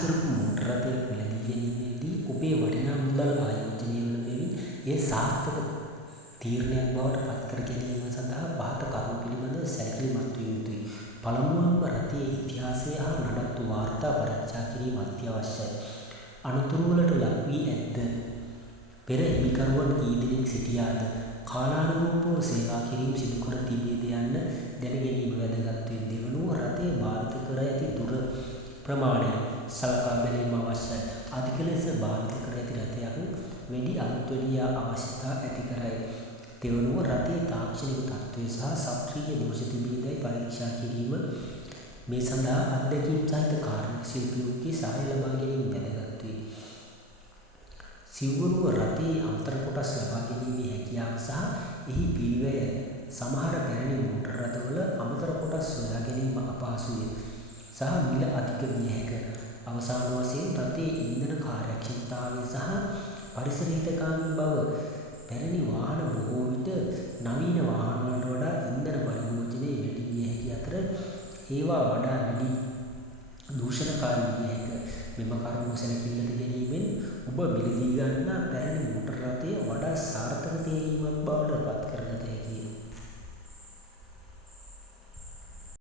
කරපු මෝටර රථයක් මිලදී ගැනීමේදී ඔබේ වටිනා මුදල් ආයෝජනය වන බැවින් එය සාර්ථක තීරණයක් බවට පත්කර ගැනීම සඳහා පහත කරුණු පිළිබඳව සැලකිලිමත් විය යුතුයි. පළමුවන්ම රථයේ ඉතිහාසය හා නඩත්තු වාර්තා පරීක්ෂා කිරීම අත්‍යවශ්‍යයි. අනතුරුවලට ලක් වී ඇද්ද? පෙර හිමිකරුවන් කී දෙනෙක් සිටියාද? කාලානුරූපව සේවා කිරීම සිදු කර තිබේද යන්න දැන ගැනීම වැදගත් වේ. දෙවනුව රථය භාවිත කර ඇති දුර ප්‍රමාණය සලකා බැලීම අවශ්‍යයි. අධික ලෙස භාවිත කර ඇති රථයක් වැඩි අලුත්වැඩියා අවශ්‍යතා ඇති කරයි. දෙවනුව රථයේ තාක්ෂණික තත්ත්වය සහ සක්‍රීය දෝෂ තිබේදයි පරීක්ෂා කිරීම. මේ සඳහා අත්දැකීම් සහිත කාර්මික ශිල්පියෙකුගේ සහාය ලබා ගැනීම වැදගත් වේ. සිව්වනුව රථයේ අමතර කොටස් ලබා ගැනීමේ හැකියාව සහ එහි පිළිවෙය. සමහර පැරණි මෝටර රථවල අමතර කොටස් සොයා ගැනීම අපහසුය සහ මිල අධික විය හැක. අවසාන වශයෙන් රථයේ ඉන්ධන කාර්යක්ෂමතාවය සහ පරිසර හිතකාමී බව. පැරණි වාහන බොහෝ විට නවීන වාහන වලට වඩා ඉන්ධන පරිභෝජනය වැඩි විය හැකි අතර ඒවා වඩා වැඩි දූෂණකාරී විය හැක. මෙම කරුණු සැලකිල්ලට ගැනීමෙන් ඔබ මිලදී ගන්නා පැරණි මෝටර රථය වඩා සාර්ථක තේරීමක් බවට පත් කරගත හැකිය.